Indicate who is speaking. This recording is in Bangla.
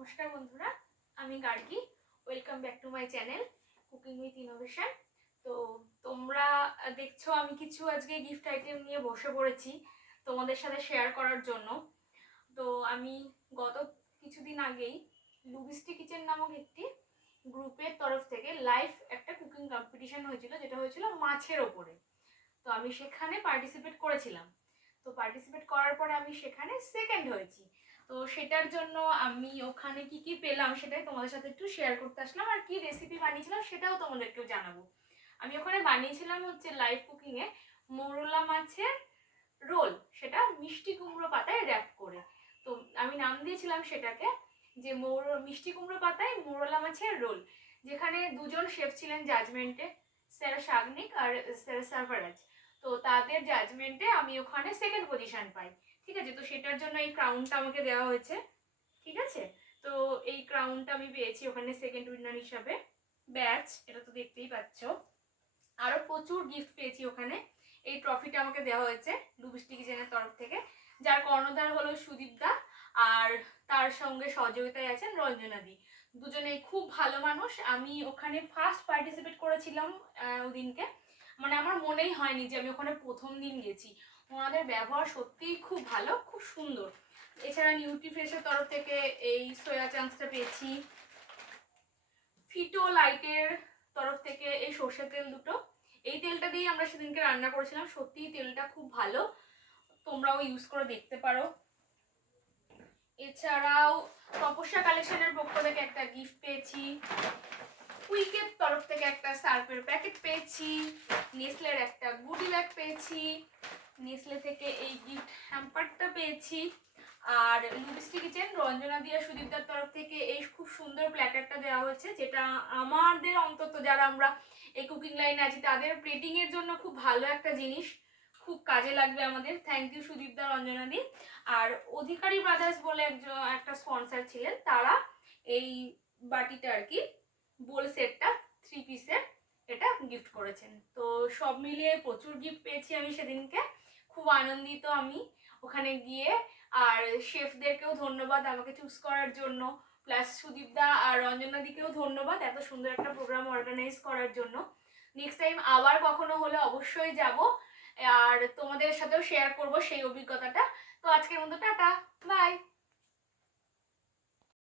Speaker 1: নমস্কার বন্ধুরা, আমি Gargi. Welcome back to my channel cooking with innovation তো তোমরা দেখছ, আমি কিছু আজকে গিফট আইটেম নিয়ে বসে পড়েছি তোমাদের সাথে শেয়ার করার জন্য। তো আমি গত কিছুদিন আগেই লুবিস্টি কিচেন নামক একটি গ্রুপের তরফ থেকে লাইভ একটা কুকিং কম্পিটিশন হয়েছিল, যেটা হয়েছিল মাছের ওপরে। তো আমি সেখানে পার্টিসিপেট করেছিলাম। তো পার্টিসিপেট করার পরে আমি সেখানে সেকেন্ড হয়েছি। তো সেটার জন্য আমি ওখানে কি কি পেলাম সেটাই তোমাদের সাথে একটু শেয়ার করতে আসলাম আর কি রেসিপি বানিয়েছিলাম সেটাও তোমাদেরকেও জানাব। আমি ওখানে বানিয়েছিলাম হচ্ছে লাইভ কুকিংয়ে মোরলা মাছের রোল, সেটা মিষ্টি কুমড়ো পাতায় র্যাপ করে। তো আমি নাম দিয়েছিলাম সেটাকে যে মোর, মিষ্টি কুমড়ো পাতায় মোরলা মাছের রোল, যেখানে দুজন শেফ ছিলেন জাজমেন্টে স্যার শাগনিক আর স্যার সার্ভারাজ। তো তাদের জাজমেন্টে আমি ওখানে সেকেন্ড পজিশন পাই। ঠিক আছে? তো সেটার জন্য এই ক্রাউনটা আমাকে দেওয়া হয়েছে। ঠিক আছে? তো এই ক্রাউনটা আমি পেয়েছি ওখানে সেকেন্ড উইনার হিসাবে। ব্যাচ, এটা তো দেখতেই পাচ্ছ। আরও প্রচুর গিফট পেয়েছি ওখানে। এই ট্রফিটা আমাকে দেওয়া হয়েছে ডুবিস্টি কিচেনের তরফ থেকে। যার কর্ণধার হলো সুদীপ দা আর তার সঙ্গে সহযোগিতায় আছেন রঞ্জনাদি দুজনেই খুব ভালো মানুষ। আমি ওখানে ফার্স্ট পার্টিসিপেট করেছিলাম ওদিনকে। মানে আমার মনেই হয়নি যে আমি ওখানে প্রথম দিন গেছি। ওনাদের ব্যবহার সত্যিই খুব ভালো, খুব সুন্দর। এছাড়া নিউট্রিফ্রেশের তরফ থেকে এই সোয়া চাংসটা পেয়েছি। ফিটো লাইটের তরফ থেকে এই সর্ষের তেল দুটো। এই তেলটা দিয়ে আমরা সেদিনকে রান্না করেছিলাম। সত্যিই তেলটা খুব ভালো। তোমরাও ইউজ করে দেখতে পারো। এছাড়াও তপস্যা কালেকশনের পক্ষ থেকে একটা গিফট পেয়েছি। কুইকের তরফ থেকে একটা সার্ফের প্যাকেট পেয়েছি। নেসলের একটা গুডি ব্যাগ পেয়েছি। নেসলে থেকে এই গিফট হ্যাম্পারটা পেয়েছি। আর লুবিস্টি কিচেন রঞ্জনা দিয়া সুদীপদার তরফ থেকে এই খুব সুন্দর প্ল্যাটারটা দেওয়া হয়েছে, যেটা আমাদের অন্তত যারা আমরা এই কুকিং লাইনে আছি, তাদের প্লেটিং এর জন্য খুব ভালো একটা জিনিস। খুব কাজে লাগবে আমাদের। থ্যাংক ইউ সুদীপদা, রঞ্জনা দি। আর অধিকারী ব্রাদার্স বলে একজন, একটা স্পন্সর ছিলেন, তারা এই বাটিটা আর কি বোল সেটটা থ্রি পিসের এটা গিফট করেছেন। তো সব মিলিয়ে প্রচুর গিফট পেয়েছি আমি সেদিনকে। খুব আনন্দিত আমি ওখানে গিয়ে। আর শেফদেরকেও ধন্যবাদ আমাকে চুজ করার জন্য। প্লাস সুদীপদা আর রঞ্জনাদিকেও ধন্যবাদ এত সুন্দর একটা প্রোগ্রাম অর্গানাইজ করার জন্য। নেক্সট টাইম আবার কখনো হলে অবশ্যই যাব। আর তোমাদের সাথেও শেয়ার করব সেই অভিজ্ঞতাটা। তো আজকের মতো টাটা। বাই